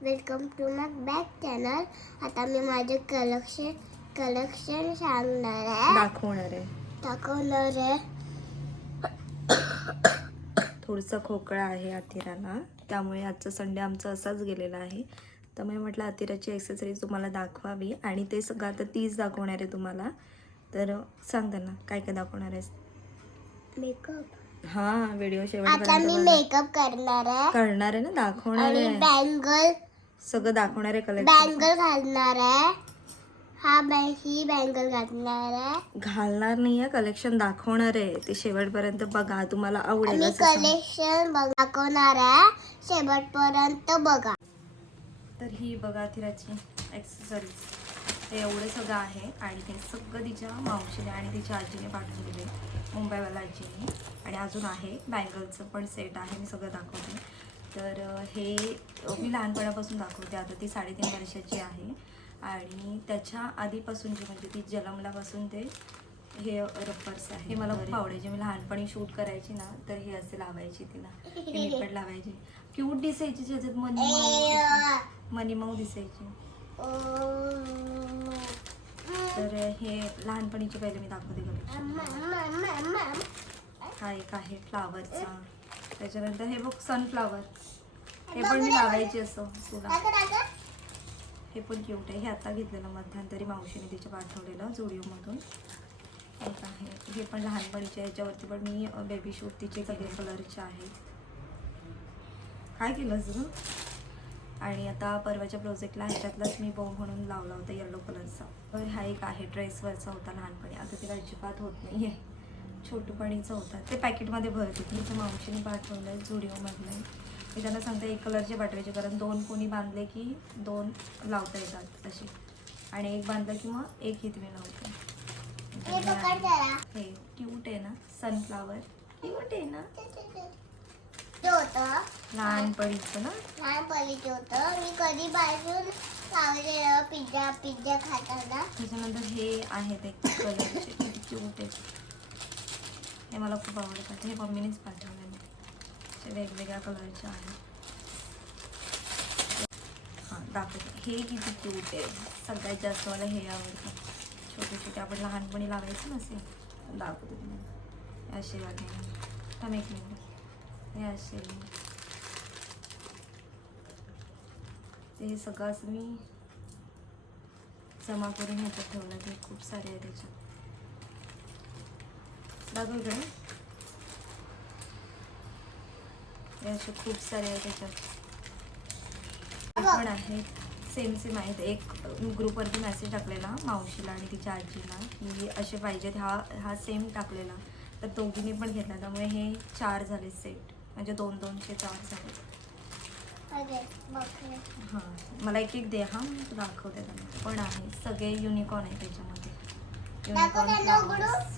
Welcome to my back channel. आता मी माझे कलेक्शन सांगणार आहे, दाखवणार आहे. थोडंसं खोकळा आहे अतिराला, त्यामुळे आजचा संडे आमचा असाच गेलेला आहे. तर मी म्हटलं अतिराची एक्सेसरीज तुम्हाला दाखवावी आणि ते सगळं आता तीच दाखवणार आहे तुम्हाला. तर सांग त्यांना काय काय दाखवणार आहेस. मेकअप. हां, व्हिडिओ आता शेवटपर्यंत मी मेकअप करणार आहे ना, दाखवणार आणि आहे बँगल सगळं दाखवणार आहे. कलेक्शन घालणार आहे. ही बँगल घालणार नाही आहे, कलेक्शन दाखवणार आहे. ते शेवटपर्यंत बघा, तुम्हाला आवडेल. मी कलेक्शन दाखवणार आहे, शेवटपर्यंत बघा. तर ही बघा अतिराची एक्सेसरीज, हे एवढं सगळं आहे आणि हे सगळं तिच्या मावशीने आणि तिच्या आजीने पाठवलेले, मुंबईवाला आजीने. आणि अजून आहे बँगलचं पण सेट आहे, मी सगळं दाखवते. तर हे मी लहानपणापासून दाखवते. आता ती 3.5 वर्षाची आहे आणि त्याच्या आधीपासूनची म्हणजे ती जन्मल्यापासून ते हे रब्बर्स आहे. हे मला खूप आवडायचे. मी लहानपणी शूट करायची ना, तर हे असे लावायची तिला, मी पण लावायची. क्यूट दिसायची, त्याच्यात मनी माऊ दिसायची. तर हे लहानपणीचे पहिले मी दाखवते कलेक्शन. हा एक आहे फ्लावरचा, त्याच्यानंतर हे बघ सनफ्लावर, हे पण मी लावायचे असं तुला. हे पण क्यूट आहे. हे आता घेतलेलं मध्यंतरी मावशीने तिच्या पाठवलेलं जुडिओमधून. एक आहे, हे पण लहानपणीचे. ह्याच्यावरती पण मी बेबी शूट तिचे सगळे कलरचे आहेत. काय केलंस ग? आणि आता परवाच्या प्रोजेक्टला ह्याच्यातलाच मी बो म्हणून लावला होता येलो कलरचा. तर हा एक आहे, ड्रेसवरचा होता लहानपणी, आता तिला अजिबात होत नाही आहे. छोटूपणीचा होता, ते पॅकेटमध्ये भरत होती. तिच्या मावशीने पाठवलं आहे जुडिओमधलं. मी त्यांना सांगते एक कलरचे पाठवायचे, कारण 2 कोणी बांधले की 2 लावता येतात असे, आणि एक बांधलं की मग एक ही तुम्ही लावते. हे क्यूट आहे ना, सनफ्लावर क्यूट आहे ना, लहानपणीचं ना, लहानपणीचं होतं. मी कधी पासून लावलेलं पिझ्झा खाताना. त्याच्यानंतर हे आहेत एक कलरचे, किती क्यूट आहेत. हे मला खूप आवडतात. हे मम्मीनेच पाठवलेले, वेगवेगळ्या कलरचे आहेत. हां दाखवते, हे किती क्यूट आहे. सगळ्यात जास्त मला हे आवडतं. छोटे छोटे आपण लहानपणी लावायचे ना असे. दाखवते तुम्हाला, असे वाटले. थांब एक मिनिट. हे असे, ते सगळं असं मी जमा करून ह्याच्यात ठेवलं. ते खूप सारे आहे त्याच्यात. दाखव इकडे, असे खूप सारे आहे त्याच्यात. पण आहेत सेम आहेत. एक ग्रुपवरती मेसेज टाकलेला मावशीला आणि तिच्या आजीला की असे पाहिजेत, हा सेम टाकलेला. तर दोघींनी पण घेतला, त्यामुळे हे 4 झाले सेट, म्हणजे 2-2चे 4 झाले. हां मला एक दे. हां मी दाखवते त्यांना. पण आहे सगळे युनिकॉर्न आहे त्याच्यामध्ये. युनिकॉर्न फ्लावर्स,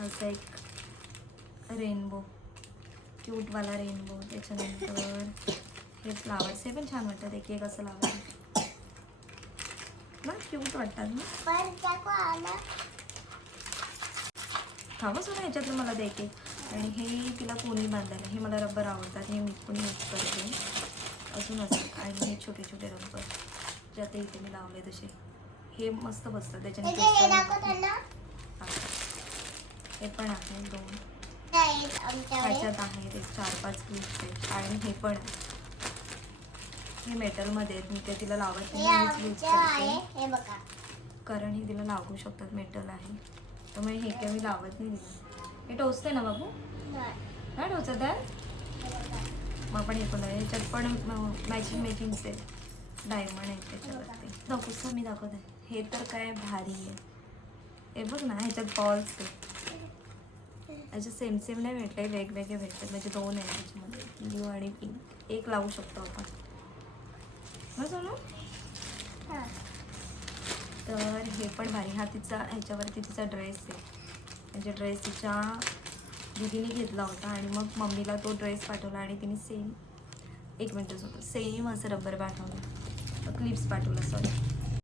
असं एक रेनबो, क्यूटवाला रेनबो. त्याच्यानंतर हे फ्लावर्स, हे पण छान वाटतात. एक असं लावायला ना, क्यूट वाटतात ना. हवं सोडा ह्याच्यातलं मला दे एक. आणि हे तिला कोणी बांधायला, हे मला रब्बर आवडतात, हे मी पण यूज करते. अजून असं, आणि हे छोटे छोटे रब्बर जे आता इथे मी लावले तसे, हे मस्त बसतात त्याच्याने. हे पण आहे 2 ह्याच्यात आहेत, एक 4-5 क्लिप्स आहेत. आणि हे पण हे मेटलमध्ये आहेत. मी ते तिला लावत नाही, यूज करते, कारण हे तिला लागू शकतात, मेटल आहे. त्यामुळे हे काही मी लावत नाही तिला. हे टोचते ना बाबू, काय टोचत आहे मग. आपण हे पण ह्याच्यात पण मॅचिंगचे डायमंड आहेत त्याच्यावरती. दाखवतो मी, दाखवत आहे. हे तर काय भारी आहे. हे बघ ना, ह्याच्यात बॉल्स आहेत. असे सेम नाही भेटले, वेगवेगळे भेटतात. म्हणजे 2 आहे त्याच्यामध्ये, ब्ल्यू आणि पिंक. एक लावू शकतो आपण, बघ ना. तर हे पण भारी. हा तिचा, ह्याच्यावरती तिचा ड्रेस आहे, म्हणजे ड्रेस तिच्या दीदीने घेतला होता आणि मग मम्मीला तो ड्रेस पाठवला आणि तिने सेम, एक मिनटच होतं, सेम असं रबर पाठवलं, क्लिप्स पाठवलं. सॉरी,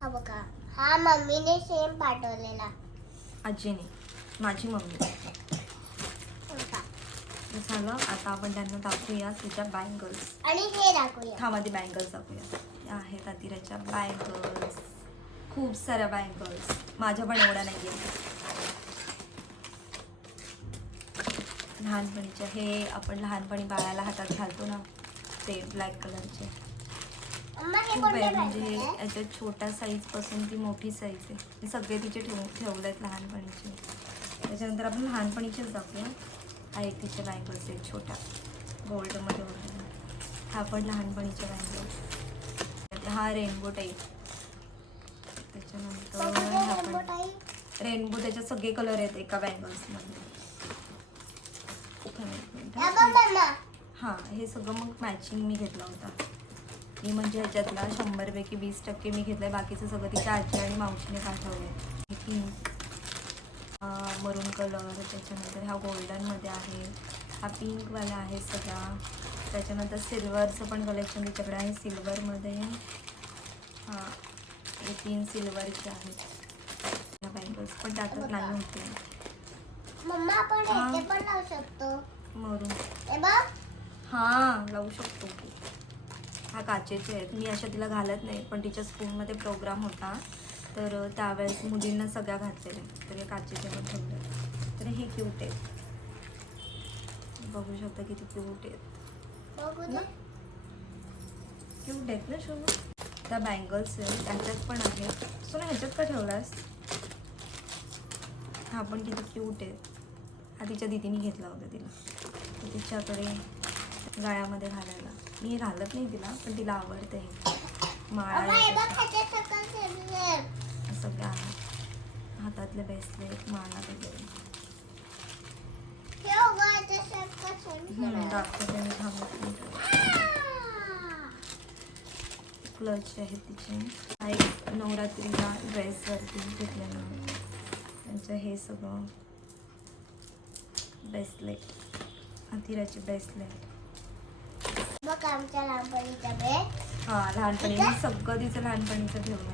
हा बघा, हा मम्मीने सेम पाठवलेला. आजीने, माझी मम्मी. ते झालं. आता आपण त्यांना दाखवूया तिच्या बँगल्स. आणि हे दाखवूया. हा मध्ये बँगल्स दाखवूया. या आहेत अतिराच्या बँगल्स, खूप साऱ्या बँगल्स. माझ्या पण एवढ्या नाही आहेत. लहानपणीच्या हे आपण लहानपणी बाळाला हातात घालतो ना, ते ब्लॅक कलरचे अम्मा हे खूप कोणते आहे. म्हणजे बँगल्स आहे? याच्यात छोट्या साईज पासून ती मोठी साईज आहे. हे सगळे तिचे ठेवले आहेत लहानपणीचे. त्याच्यानंतर आपण लहानपणीचेच दाखवूया. हा एक तिचे बँगल्स आहेत छोट्या गोल्डमध्ये वगैरे. हा पण लहानपणीचे बँगल्स. हा रेनबो टाईप. त्याच्यानंतर हा पण रेनबो. त्याच्यात सगळे कलर आहेत एका बँगल्समध्ये. हा हे सगळं मग मॅचिंग मी घेतला होता. मी म्हणजे ह्याच्यातला 100पैकी 20% मी घेतलंय. बाकीचं सगळं तिच्या आजी आणि मावशीने पाठवलंय. पिंक, मरून कलर. त्याच्यानंतर हा गोल्डनमध्ये आहे. हा पिंकवाला आहे सगळा. त्याच्यानंतर सिल्वरचं पण कलेक्शन तिच्याकडे आहे. सिल्वरमध्ये हा हे 3 सिल्वरचे आहेत. ह्या बँगल्स पण त्यातच नाही होते. मम्मा आपण याचे पण लावू शकतो. मरून हे बघ. हां लावू शकतो की. हा काचेचे आहेत. मी अशा तिला घालत नाही, पण तिच्या स्कूलमध्ये प्रोग्राम होता तर त्यावेळेस मुलींना सगळ्या घातलेल्या. तर हे काचेचे पण ठेवले. तर हे क्यूट आहेत. बघू शकता किती क्यूट आहेत. बघू दे. क्यूट आहेत ना शोनू. त्या बँगल्स आहेत त्याच्यात पण आहेत. सोना ह्याच्यात का ठेवलास? हा पण किती क्यूट आहेत. हा तिच्या दीदीने घेतला होता तिला. तर तिच्याकडे गळ्यामध्ये घालायला. मी हे घालत नाही तिला, पण तिला आवडते. माळा सगळ्या आहेत. हातातले ब्रेसलेट, माळा वगैरे. दाखवते मी थांबत. क्लच आहेत तिचे. हा एक नवरात्रीला ड्रेसवरती घेतलेला. त्यांचं हे सगळं ब्रेसलेट, अतिराचे ब्रेसलेट. बघ आमच्या लहानपणीचा बेट. हा लहानपणी मी सगळं तिचं लहानपणीचं ठेवलं.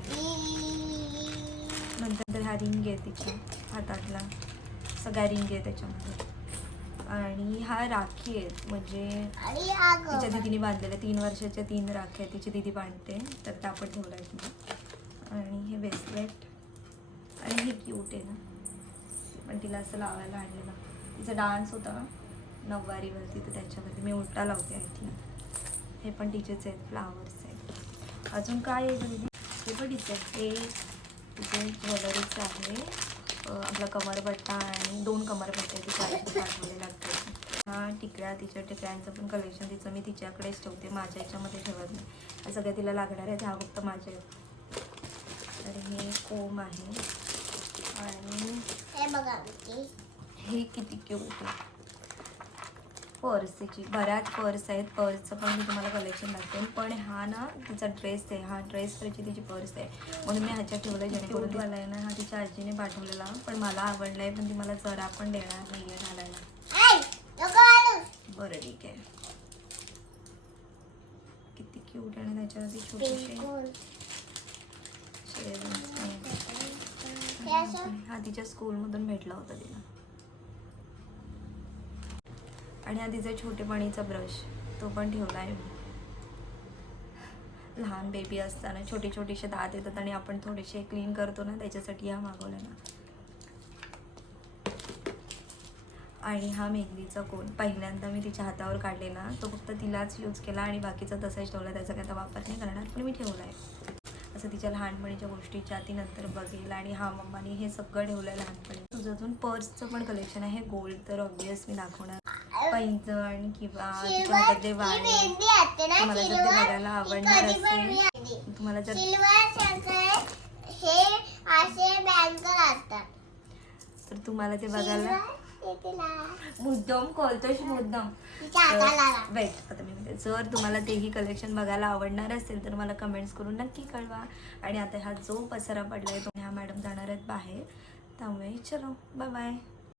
नंतर ह्या रिंग आहे तिच्या हातातला. सगळ्या रिंग आहे त्याच्यामध्ये. आणि हा राखी आहेत. म्हणजे तिच्या दीदीने बांधलेल्या 3 वर्षाच्या 3 राख्या तिची दीदी बांधते. तर त्या पण ठेवल्या आहेत मी. आणि हे ब्रेसलेट. आणि हे क्यूट आहे ना, पण तिला असं लावायला आणलेलं. तिचा डान्स होता नऊवारीवरती, तर त्याच्यावरती मी उलटा लावते. आय थिंक हे पण तिचेच आहेत. फ्लावर्स आहेत. अजून काय आहे दीदी? हे पण तिचे आहेत. हे तिचे ज्वेलरीचं आहे. आपला कमरपट्टा आणि 2 कमरपट्टे तिच्या आईने पाठवले लागतात. हा टिकड्या. तिच्या टिकड्यांचं पण कलेक्शन तिचं मी तिच्याकडेच ठेवते. माझ्या याच्यामध्ये ठेवत नाही. हे सगळ्या तिला लागणार आहेत. हा फक्त माझ्या आहेत. तर हे कोम आहे. आणि हे बघा हे किती क्यूट आहे. पर्स तिची. बऱ्याच पर्स आहेत. पर्सचं पण मी तुम्हाला कलेक्शन दाखवेन. पण हा ना तिचा ड्रेस आहे. हा ड्रेसवरची तिची पर्स आहे, म्हणून मी ह्याच्यात ठेवलं. जेणेकरून मला आहे ना हा तिच्या आजीने पाठवलेला, पण मला आवडला आहे. पण ती मला जरा पण देणार नाही आहे घालायला. बरं ठीक आहे. किती क्यूट आहे. त्याच्यावरती छोटीशी हा तिच्या स्कूलमधून भेटला होता तिला. आणि हा तिचा छोटेपणीचा ब्रश, तो पण ठेवला आहे मी. लहान बेबी असताना छोटे छोटेसे दात येतात आणि आपण थोडेसे क्लीन करतो ना, त्याच्यासाठी हा मागवला ना. आणि हा मेहंदीचा कोन पहिल्यांदा मी तिच्या हातावर काढलेला. तो फक्त तिलाच यूज केला आणि बाकीचा तसाच ठेवला. त्याचा काय वापर नाही करणार, पण मी ठेवला आहे. असं तिच्या लहानपणीच्या गोष्टीच्या ती नंतर बघेल. आणि हा मम्माने हे सगळं ठेवलं आहे लहानपणी. तुझं अजून पर्सचं पण कलेक्शन आहे. गोल्ड तर ऑब्वियस मी दाखवणार. पैंजण किंवा हातातले वाळे. तुम्हाला जर ते बघायला आवडणार असेल, तुम्हाला जर तर तुम्हाला ते बघायला मुद्दाम कळतोय मुद्दाम. वेट आता मी म्हणते, जर तुम्हाला तेही कलेक्शन बघायला आवडणार असेल तर मला कमेंट्स करून नक्की कळवा. आणि आता हा जो पसारा पडलाय तो ह्या मॅडम जाणार आहेत बाहेर, त्यामुळे चलो बाय बाय.